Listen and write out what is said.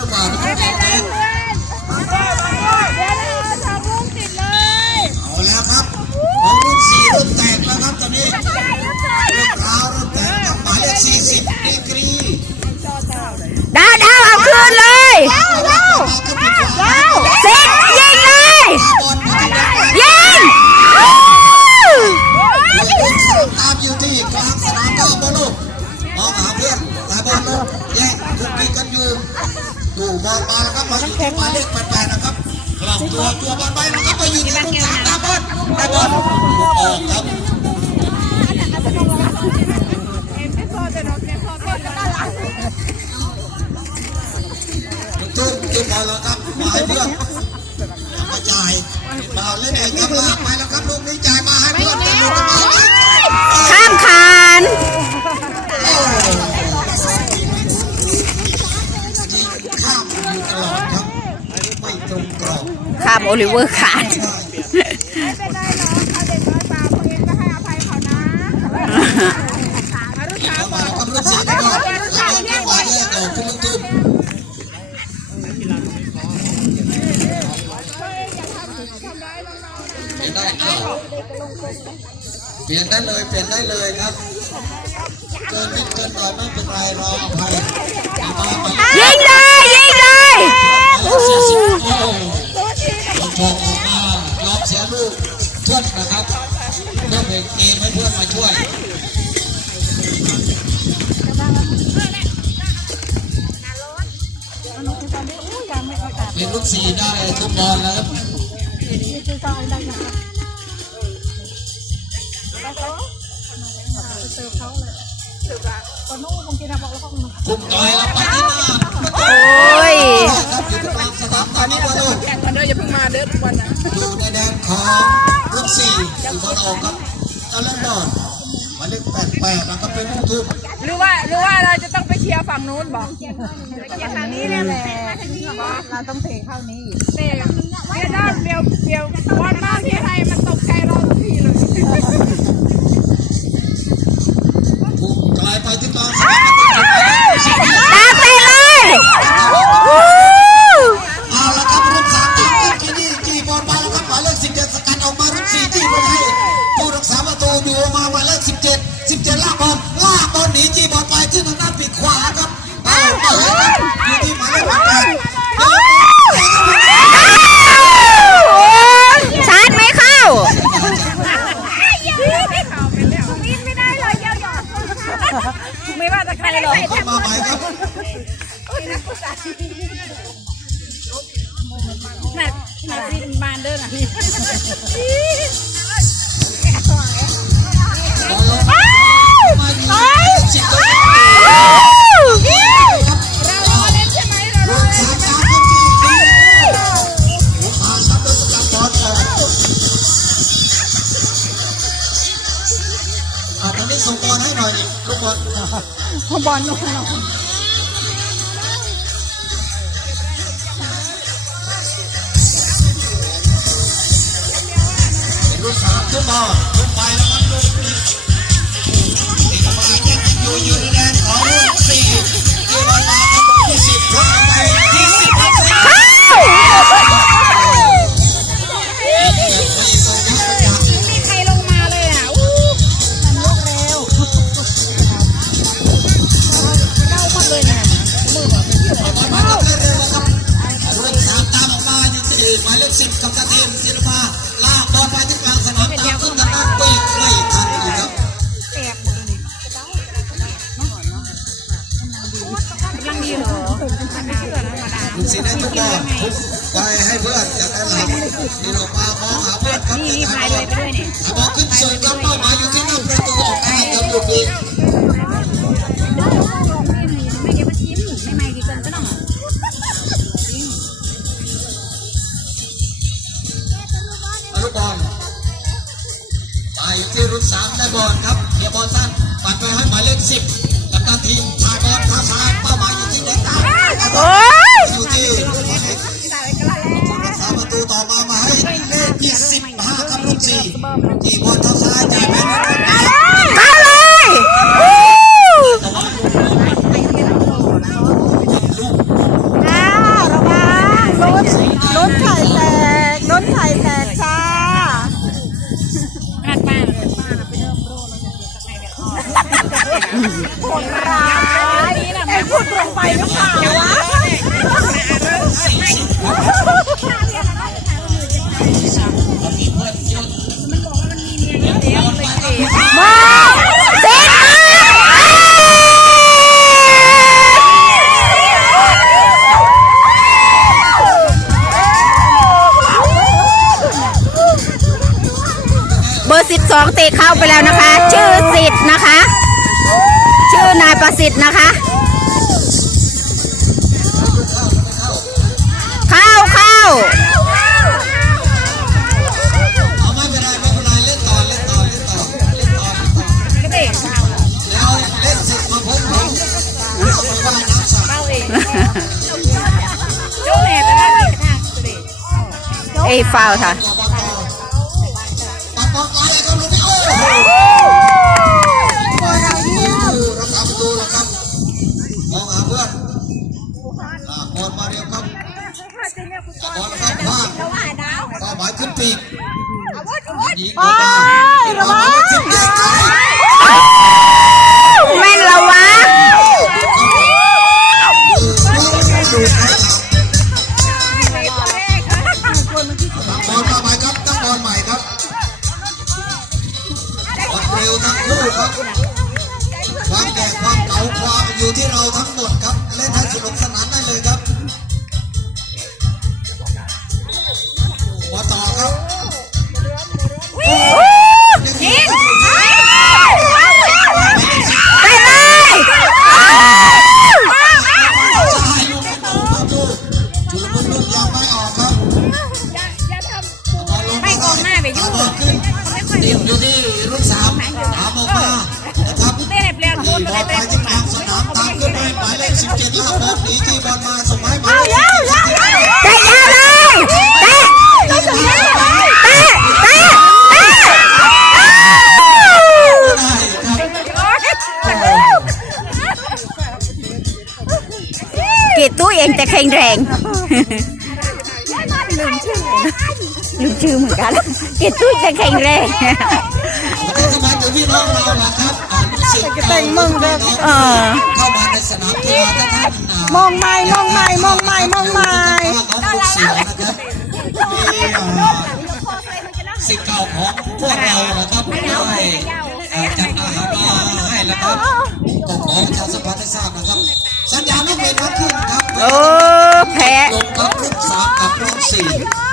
ห ดูบอลมาแล้วครับมาอยู่ที่หมายเลขแปดแปดนะครับกลับตัวตัวบอลไปนะครับมาอยู่ที่รุ่นสามตามบอลได้บอลออกครับตุ้มตุ้มบอลแล้วครับมาให้เพื่อนมาจ่ายมาเล่นเองครับลากไปแล้วครับลูกนี้จ่ายมาให้เพื่อนแต่ลูกมาข้ามคาน ข้ามโอลิเวอร์คานไม่เป็นไรหรอกเขาเด็กน้อยตาพวกเองก็ให้อภัยเขานะรุ่นสามเข้ามาแล้วครับรุ่นสี่นี่ก็แล้วก็จังหวะแยกออกที่ลูกตุ้มเปลี่ยนได้ครับเปลี่ยนได้เลยเปลี่ยนได้เลยครับเกินนิดเกินหน่อยไม่เป็นไรรออภัยมาไปยิงเล เป็นลูกสี่ได้ทุกบอลแล้วครับคุมต่อยแล้วไปที่หน้าโอ้ยครับอยู่ตรงกลางสนามตอนนี้มาดูแข่งกันด้วยอย่าเพิ่งมาเด้อทุกวันนะอยู่ในแดนของลูกสี่อยู่บนออกครับตะเล่นบอลหมายเลขแปดแปดนะครับเป็นผู้ทุบหรือว่าหรือว่าเราจะ ลียร์ฝั่งนู้นบอกเชียร์ทางนี้เนี่ยเราต้องเทเข้านี้เตะเนี่ยด้านเบียวเบียวบอลมาที่ไทยมันตกใจเราทุกทีเลย นครับโดยประกาศบอลออกอ่าตอนนี้ส่งบอลให้หน่อยลูกบอลบอลลูกเรา ขึ้นมาขึ้นไปแล้วครับลูกเอกมาแย่งกันอยู่อยู่ในแดนของสี่ที่บอลมาที่สิบพาไปที่สิบเปอร์เซ็นต์อีกเกิดไม่ส่งยักษ์ประจักษ์ไม่มี ไปให้เพื่อนจากด้นหลังนี่เรามามองหาเพื่อนครับนี่ที่นี่ทางพายบเลอลยไปด้วยเนี่ยหาบอลขึ้นเสิร์ฟรับเป้าหมายอยู่ที่หน้าประตูออกข้างครับลูกนี้ไม่เก็บมาชิมไม่ไม่กี่คนก็ต้องเอาลูกบอลไปที่รุ่นสามได้บอลครับเขียบอลสั้นปัดไปให้หมายเลขสิบกับตาทีมพายบอลข้ามซ้ายเป้าหมายอยู่ที่เด็กตาอยู่ที่ ษาประตูต่อมาหมายเลขยี่สิบห้าครับลูกสี่ที่บอลเท้าซ้ายจ่ายไปให้ลูกนี้เข้าเลยแต่ว่าลูกบอลลูกอ้าลุ้นไข่แตกล้นไข่แตกจ้ารัดบ้านร้ายไอ้พูดตรงไปหรือเปล่าวะ 12 เตีเข้าไปแล้วนะคะ ชื่อสิทธิ์นะคะ ชื่อนายประสิทธิ์นะคะ เข้าเข้าเอ้ยฟาวค่ะ อหมายขึ้นปีกยิงออกมาระวังสิบเอ็ดไกลแม่นละวะดูครับบอลมาใหม่ครับตั้งบอลใหม่ครับบอลเร็วทั้งคู่ครับความแก่ความเก่าความอยู่ที่เราทั้งหมด ต่อครับยิงไปเลยจะให้ลูกไม่ตกครับลูกจุลมุนลูกยังไม่ออกครับอย่าทำบอลลงไม่ออกหน้าไปยุ่งขึ้นติดอยู่ที่รุ่นสามถามออกมานะครับเต้นเปลี่ยนคที่นบอลไปที่กลางสนามตามขึ้นไปหมายเลขสิบเจ็ดลาบอลหนีที่บอลมาส่งให้หมายเลข ลืมชื่อเหมือนกันกีดตู้แต่แข็งแรงวันนี้ก็มาถึงพี่น้องเราละครับอ่าลูกศิษย์เก่าลูกพี่น้องเออเข้ามาในสนามกีฬาท่านท่านมองไม่มองไม่มองไม่มองไม่ของลูกเสือนะครับนี่อ่าสิษย์เก่าของพวกเรานะครับได้เอ่อจัดอาหารมาให้แล้วครับก็ขอประชาสัมพันธ์ให้ทราบนะครับ สัญญาณนักเรียนวัดขึ้นครับโอ้แพ้ลงครับรุ่นสามกับรุ่น